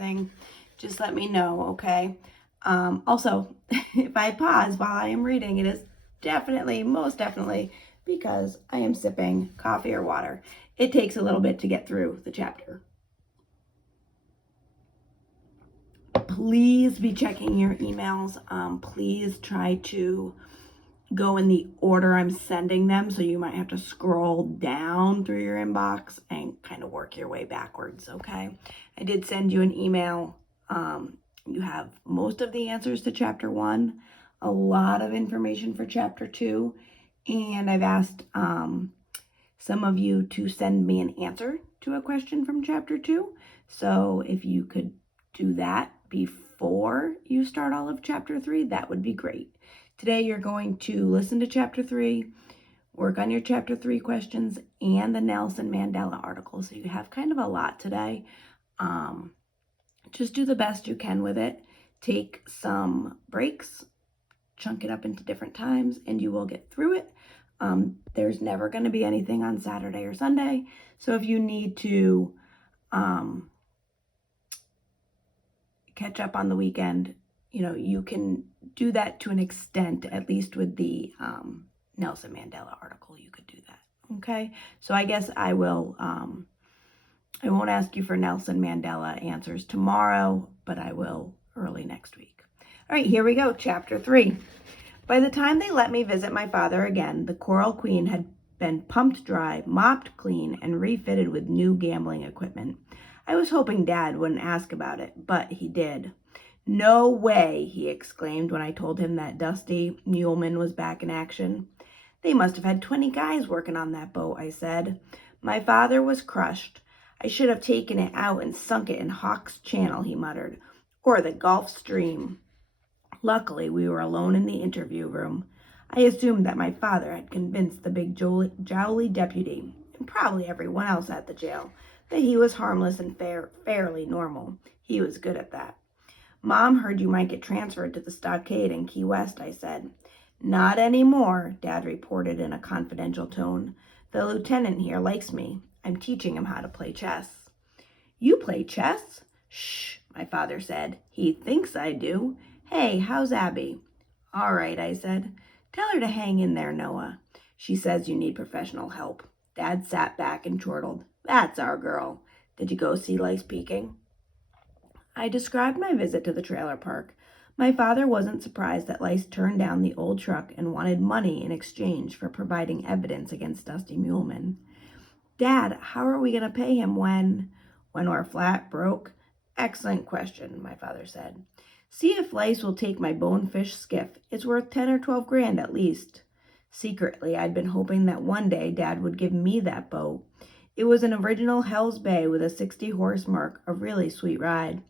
anything, just let me know, okay? Also, if I pause while I am reading, it is definitely, most definitely, because I am sipping coffee or water. It takes a little bit to get through the chapter. Please be checking your emails. Please try to go in the order I'm sending them. So you might have to scroll down through your inbox and kind of work your way backwards, okay? I did send you an email. You have most of the answers to chapter 1, a lot of information for chapter 2, and I've asked some of you to send me an answer to a question from chapter 2. So if you could do that before you start all of chapter 3, that would be great. Today you're going to listen to chapter 3, work on your chapter 3 questions, and the Nelson Mandela article. So you have kind of a lot today. Just do the best you can with it. Take some breaks, chunk it up into different times, and you will get through it. There's never going to be anything on Saturday or Sunday. So if you need to catch up on the weekend, you can do that to an extent, at least with the Nelson Mandela article, you could do that. Okay. So I guess I won't ask you for Nelson Mandela answers tomorrow, but I will early next week. All right, here we go. Chapter 3. By the time they let me visit my father again, the Coral Queen had been pumped dry, mopped clean, and refitted with new gambling equipment. I was hoping Dad wouldn't ask about it, but he did. No way, he exclaimed when I told him that Dusty Muleman was back in action. They must have had 20 guys working on that boat, I said. My father was crushed. I should have taken it out and sunk it in Hawks Channel, he muttered, or the Gulf Stream. Luckily, we were alone in the interview room. I assumed that my father had convinced the big jowly deputy, and probably everyone else at the jail, that he was harmless and fairly normal. He was good at that. Mom heard you might get transferred to the stockade in Key West, I said. Not anymore, Dad reported in a confidential tone. The lieutenant here likes me. I'm teaching him how to play chess. You play chess? Shh, my father said. He thinks I do. Hey, how's Abby? All right, I said. Tell her to hang in there, Noah. She says you need professional help. Dad sat back and chortled. That's our girl. Did you go see Lice Peking? I described my visit to the trailer park. My father wasn't surprised that Lice turned down the old truck and wanted money in exchange for providing evidence against Dusty Muleman. Dad, how are we going to pay him when we're flat broke? Excellent question, my father said. See if Lice will take my bonefish skiff. It's worth 10 or 12 grand at least. Secretly, I'd been hoping that one day Dad would give me that boat. It was an original Hell's Bay with a 60-horse Merc, a really sweet ride.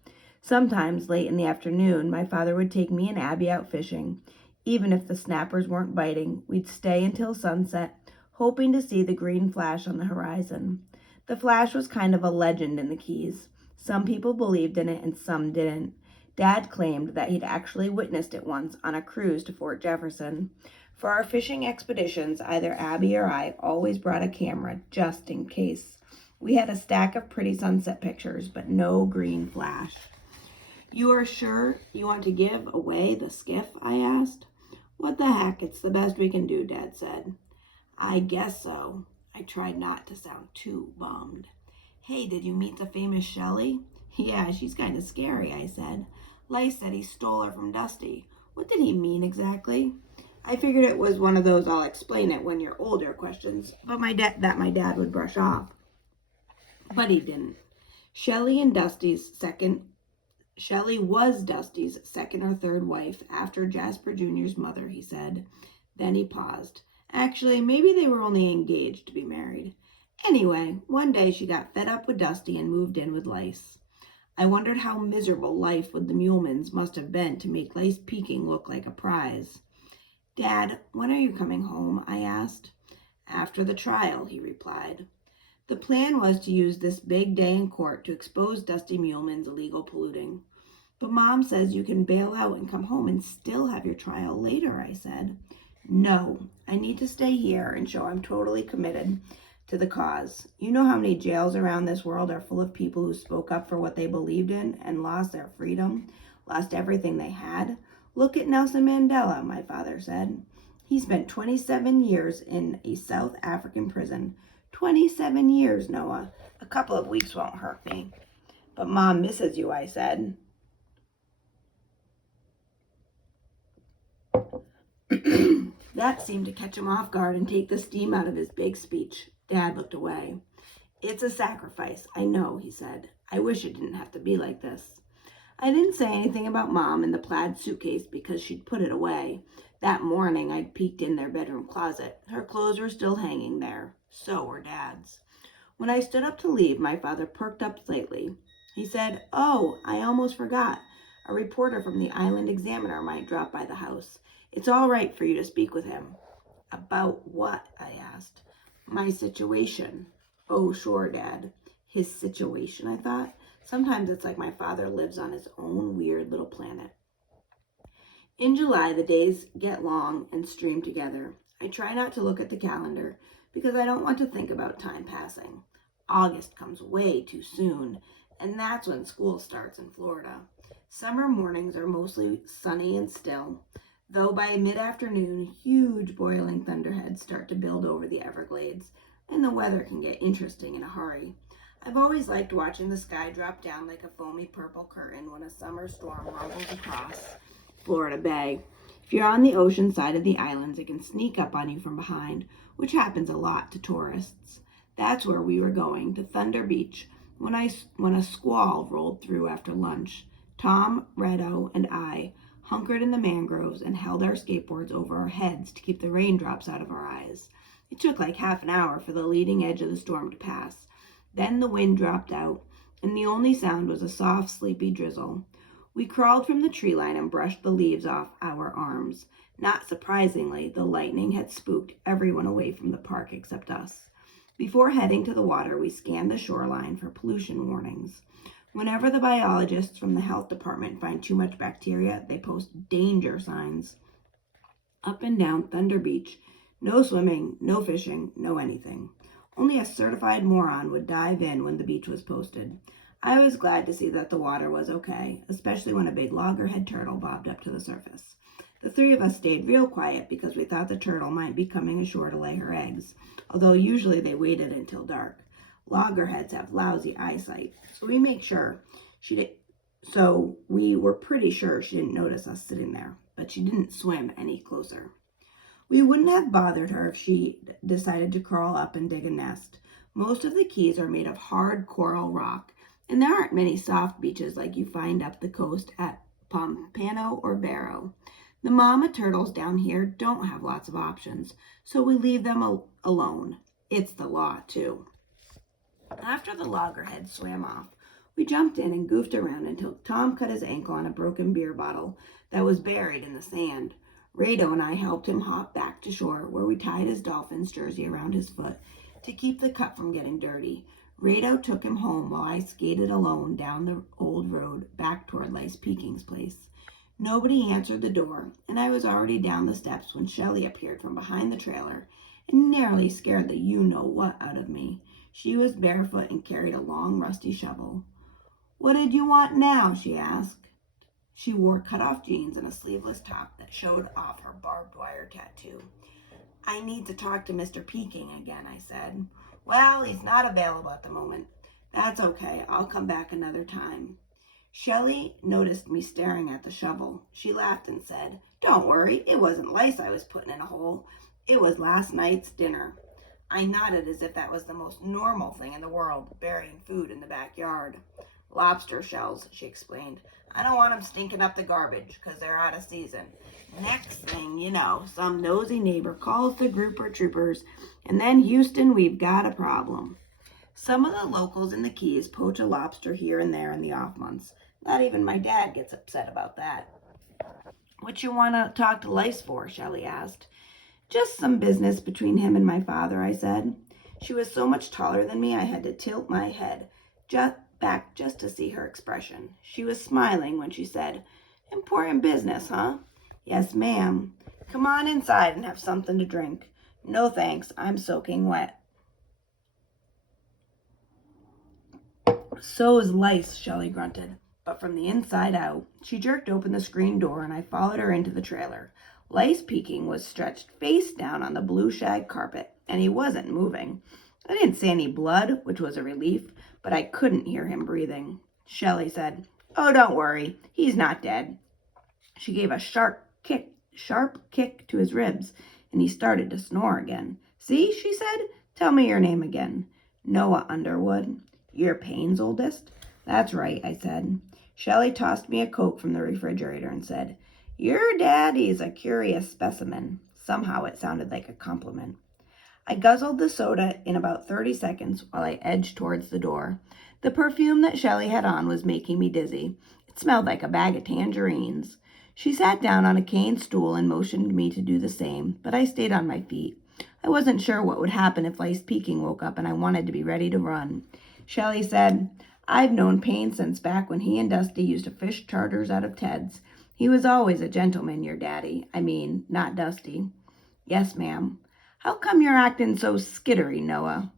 Sometimes, late in the afternoon, my father would take me and Abby out fishing. Even if the snappers weren't biting, we'd stay until sunset, hoping to see the green flash on the horizon. The flash was kind of a legend in the Keys. Some people believed in it and some didn't. Dad claimed that he'd actually witnessed it once on a cruise to Fort Jefferson. For our fishing expeditions, either Abby or I always brought a camera just in case. We had a stack of pretty sunset pictures, but no green flash. You are sure you want to give away the skiff? I asked. What the heck, it's the best we can do, Dad said. I guess so. I tried not to sound too bummed. Hey, did you meet the famous Shelley? Yeah, she's kind of scary, I said. Lice said he stole her from Dusty. What did he mean exactly? I figured it was one of those I'll explain it when you're older questions, but my dad would brush off. But he didn't. Shelley was Dusty's second or third wife after Jasper Jr.'s mother, he said. Then he paused. Actually, maybe they were only engaged to be married. Anyway, one day she got fed up with Dusty and moved in with Lice. I wondered how miserable life with the Mulemans must have been to make Lice Peking look like a prize. Dad, when are you coming home? I asked. After the trial, he replied. The plan was to use this big day in court to expose Dusty Muleman's illegal polluting. But Mom says you can bail out and come home and still have your trial later, I said. No, I need to stay here and show I'm totally committed to the cause. You know how many jails around this world are full of people who spoke up for what they believed in and lost their freedom, lost everything they had? Look at Nelson Mandela, my father said. He spent 27 years in a South African prison. 27 years, Noah. A couple of weeks won't hurt me. But Mom misses you, I said. That seemed to catch him off guard and take the steam out of his big speech. Dad looked away. It's a sacrifice, I know, he said. I wish it didn't have to be like this. I didn't say anything about Mom and the plaid suitcase because she'd put it away. That morning, I'd peeked in their bedroom closet. Her clothes were still hanging there. So were Dad's. When I stood up to leave, my father perked up slightly. He said, "Oh, I almost forgot. A reporter from the Island Examiner might drop by the house. It's all right for you to speak with him." "About what?" I asked. "My situation." "Oh, sure, Dad." His situation, I thought. Sometimes it's like my father lives on his own weird little planet. In July, the days get long and stream together. I try not to look at the calendar because I don't want to think about time passing. August comes way too soon, and that's when school starts in Florida. Summer mornings are mostly sunny and still, though by mid-afternoon, huge boiling thunderheads start to build over the Everglades, and the weather can get interesting in a hurry. I've always liked watching the sky drop down like a foamy purple curtain when a summer storm rumbles across Florida Bay. If you're on the ocean side of the islands, it can sneak up on you from behind, which happens a lot to tourists. That's where we were going, to Thunder Beach, when a squall rolled through after lunch. Tom, Redo, and I hunkered in the mangroves and held our skateboards over our heads to keep the raindrops out of our eyes. It took like half an hour for the leading edge of the storm to pass. Then the wind dropped out, and the only sound was a soft, sleepy drizzle. We crawled from the tree line and brushed the leaves off our arms. Not surprisingly, the lightning had spooked everyone away from the park except us. Before heading to the water, we scanned the shoreline for pollution warnings. Whenever the biologists from the health department find too much bacteria, they post danger signs. Up and down Thunder Beach, no swimming, no fishing, no anything. Only a certified moron would dive in when the beach was posted. I was glad to see that the water was okay, especially when a big loggerhead turtle bobbed up to the surface. The three of us stayed real quiet because we thought the turtle might be coming ashore to lay her eggs, although usually they waited until dark. Loggerheads have lousy eyesight, so we were pretty sure she didn't notice us sitting there, but she didn't swim any closer. We wouldn't have bothered her if she decided to crawl up and dig a nest. Most of the keys are made of hard coral rock, and there aren't many soft beaches like you find up the coast at Pompano or Barrow. The mama turtles down here don't have lots of options, so we leave them alone. It's the law, too. After the loggerhead swam off, we jumped in and goofed around until Tom cut his ankle on a broken beer bottle that was buried in the sand. Rado and I helped him hop back to shore, where we tied his Dolphins jersey around his foot to keep the cut from getting dirty. Rado took him home while I skated alone down the old road back toward Lace Peaking's place. Nobody answered the door, and I was already down the steps when Shelley appeared from behind the trailer and nearly scared the you-know-what out of me. She was barefoot and carried a long, rusty shovel. "What did you want now?" she asked. She wore cut-off jeans and a sleeveless top that showed off her barbed wire tattoo. "I need to talk to Mr. Peaking again," I said. "Well, he's not available at the moment." "That's okay. I'll come back another time." Shelley noticed me staring at the shovel. She laughed and said, "Don't worry. It wasn't lice I was putting in a hole. It was last night's dinner." I nodded as if that was the most normal thing in the world, burying food in the backyard. "Lobster shells," she explained. "I don't want them stinking up the garbage because they're out of season." Next thing you know, some nosy neighbor calls the grouper troopers, and then Houston, we've got a problem. Some of the locals in the Keys poach a lobster here and there in the off months. Not even my dad gets upset about that. "What you want to talk to Lice for?" Shelley asked. "Just some business between him and my father," I said. She was so much taller than me, I had to tilt my head back just to see her expression. She was smiling when she said, "Important business, huh?" "Yes, ma'am." "Come on inside and have something to drink." "No, thanks. I'm soaking wet." so's lice, Shelley grunted. But from the inside out, she jerked open the screen door and I followed her into the trailer. Lice Peking was stretched face down on the blue shag carpet, and he wasn't moving. I didn't see any blood, which was a relief, but I couldn't hear him breathing. Shelley said, "Oh, don't worry, he's not dead." She gave a sharp kick to his ribs, and he started to snore again. "See," she said, "tell me your name again." "Noah Underwood." "You're Payne's oldest?" "That's right," I said. Shelley tossed me a Coke from the refrigerator and said, "Your daddy's a curious specimen." Somehow it sounded like a compliment. I guzzled the soda in about 30 seconds while I edged towards the door. The perfume that Shelley had on was making me dizzy. It smelled like a bag of tangerines. She sat down on a cane stool and motioned me to do the same, but I stayed on my feet. I wasn't sure what would happen if Lice Peking woke up and I wanted to be ready to run. Shelley said, "I've known Payne since back when he and Dusty used to fish charters out of Ted's. He was always a gentleman, your daddy. I mean, not Dusty." "Yes, ma'am." "How come you're acting so skittery, Noah?"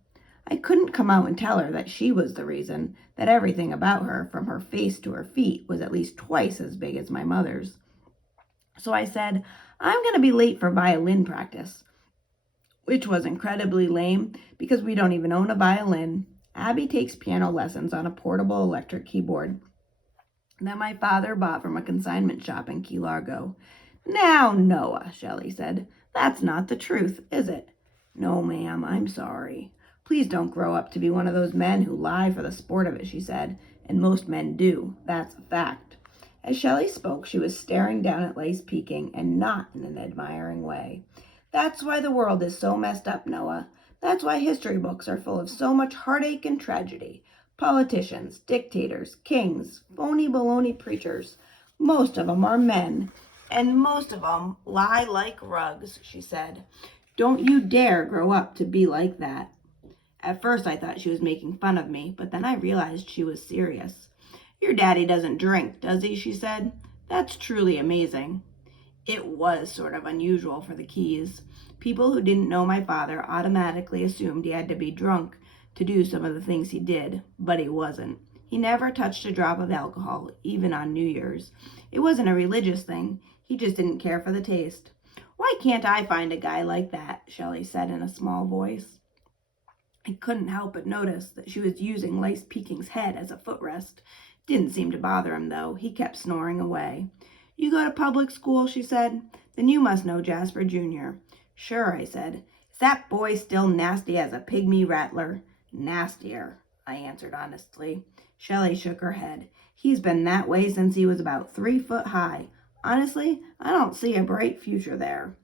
I couldn't come out and tell her that she was the reason, that everything about her, from her face to her feet, was at least twice as big as my mother's. So I said, "I'm going to be late for violin practice," which was incredibly lame because we don't even own a violin. Abby takes piano lessons on a portable electric keyboard that my father bought from a consignment shop in Key Largo. "Now, Noah," Shelley said, "that's not the truth, is it?" "No, ma'am, I'm sorry." "Please don't grow up to be one of those men who lie for the sport of it," she said, "and most men do. That's a fact." As Shelley spoke, she was staring down at Lice Peking, and not in an admiring way. "That's why the world is so messed up, Noah. That's why history books are full of so much heartache and tragedy. Politicians, dictators, kings, phony baloney preachers. Most of them are men, and most of them lie like rugs," she said. "Don't you dare grow up to be like that." At first I thought she was making fun of me, but then I realized she was serious. "Your daddy doesn't drink, does he?" she said. "That's truly amazing." It was sort of unusual for the Keys. People who didn't know my father automatically assumed he had to be drunk to do some of the things he did, but he wasn't. He never touched a drop of alcohol, even on New Year's. It wasn't a religious thing. He just didn't care for the taste. "Why can't I find a guy like that?" Shelley said in a small voice. I couldn't help but notice that she was using Lice Peeking's head as a footrest. Didn't seem to bother him, though. He kept snoring away. "You go to public school?" she said. "Then you must know Jasper Jr." "Sure," I said. "Is that boy still nasty as a pygmy rattler?" "Nastier," I answered honestly. Shelley shook her head. "He's been that way since he was about 3 foot high. Honestly, I don't see a bright future there."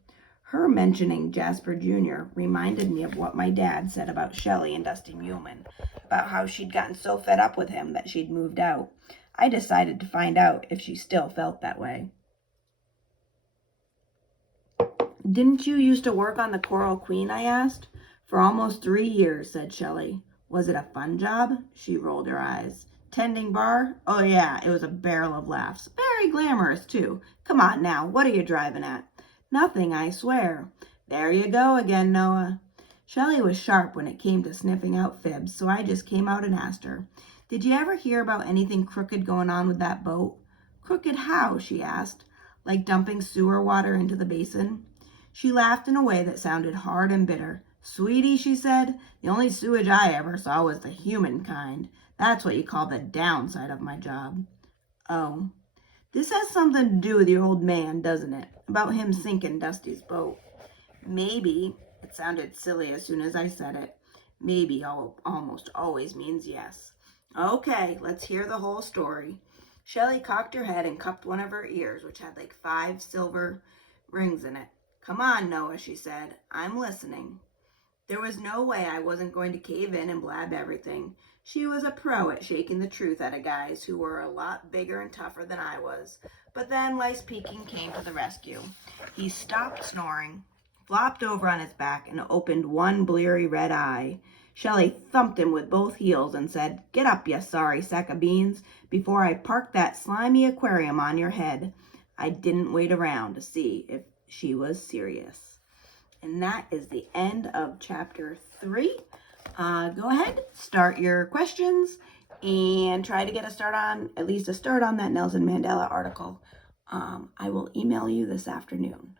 Her mentioning Jasper Jr. reminded me of what my dad said about Shelley and Dusty Muleman, about how she'd gotten so fed up with him that she'd moved out. I decided to find out if she still felt that way. "Didn't you used to work on the Coral Queen?" I asked. "For almost 3 years," said Shelley. "Was it a fun job?" She rolled her eyes. "Tending bar? Oh yeah, it was a barrel of laughs. Very glamorous too. Come on now, what are you driving at?" "Nothing, I swear." "There you go again, Noah." Shelley was sharp when it came to sniffing out fibs, so I just came out and asked her, "Did you ever hear about anything crooked going on with that boat?" "Crooked how?" she asked. "Like dumping sewer water into the basin?" She laughed in a way that sounded hard and bitter. "Sweetie," she said, "the only sewage I ever saw was the human kind. That's what you call the downside of my job." "Oh. This has something to do with your old man, doesn't it? About him sinking Dusty's boat." "Maybe." It sounded silly as soon as I said it. Maybe almost always means yes. "Okay, let's hear the whole story." Shelley cocked her head and cupped one of her ears, which had like 5 silver rings in it. "Come on, Noah," she said. "I'm listening." There was no way I wasn't going to cave in and blab everything. She was a pro at shaking the truth out of guys who were a lot bigger and tougher than I was. But then Lice Peking came to the rescue. He stopped snoring, flopped over on his back, and opened one bleary red eye. Shelley thumped him with both heels and said, "Get up, you sorry sack of beans, before I park that slimy aquarium on your head." I didn't wait around to see if she was serious. And that is the end of chapter 3. Go ahead, start your questions, and try to get at least a start on that Nelson Mandela article. I will email you this afternoon.